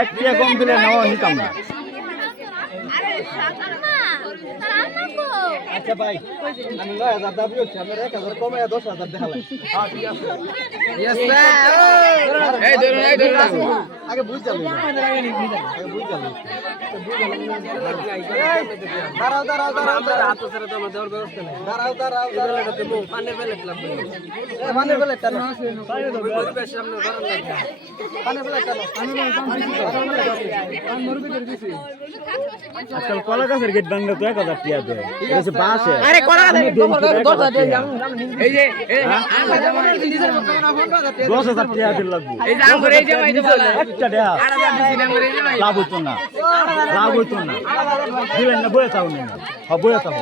এক টিয়া কম দিলে নেওয়া নিতাম না। আচ্ছা ভাই, আমি ৯,০০০ দাবি হচ্ছে, আপনার ১,০০০ কমে ১০,০০০ দেখালাম। হ্যাঁ ঠিক আছে। আগে বুঝ যাবে, আগে বুঝ যাবে। দাঁড়াও দাঁড়াও দাঁড়াও দাঁড়াও, দাঁড়াও দাঁড়াও পানের বেলে পানের বেলে টানো, আজকাল কলা গাছের গেট ভাঙলে তো ১,০০০ টিয়া দেয়। বাসে আরে কলা গাছের ১০,০০০ এই যে ১০,০০০ টিয়া দিল লাগবে। এই যে আমরে এই যে ভাই একটা দেয়া লাভ হইতো না, লাভ হইতো না। দিলেন না বয়ে চাও না, হ্যাঁ বয়ে চাও।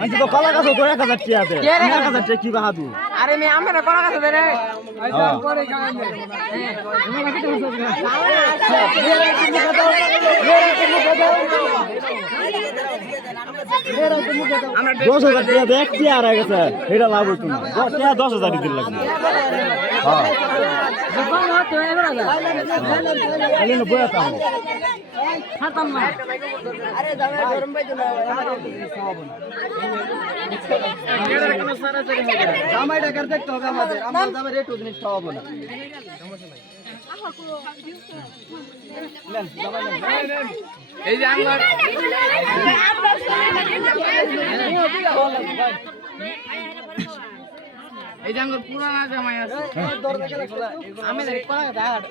মানে তো কলা গাছ তো ১,০০০ টিয়া দেয়, ১,০০০ টিয়া কি বাহাদুর। আরে মে আমরা কলা গাছ দেরে আমরা ১০,০০০ টিয়া দেয়, এক টিয়া আর গেছে, এটা লাভ হইতো না। ১০,০০০ দিল লাগবে। হ্যাঁ বয়ে চাও জামাই টাকার দেখতে হবে আমাদের, আমার দামে রেট জিনিস খাওয়াবো না। এই যে আমরা এই যে আমার পুরানা জামাই আছে আমি কলা গাছ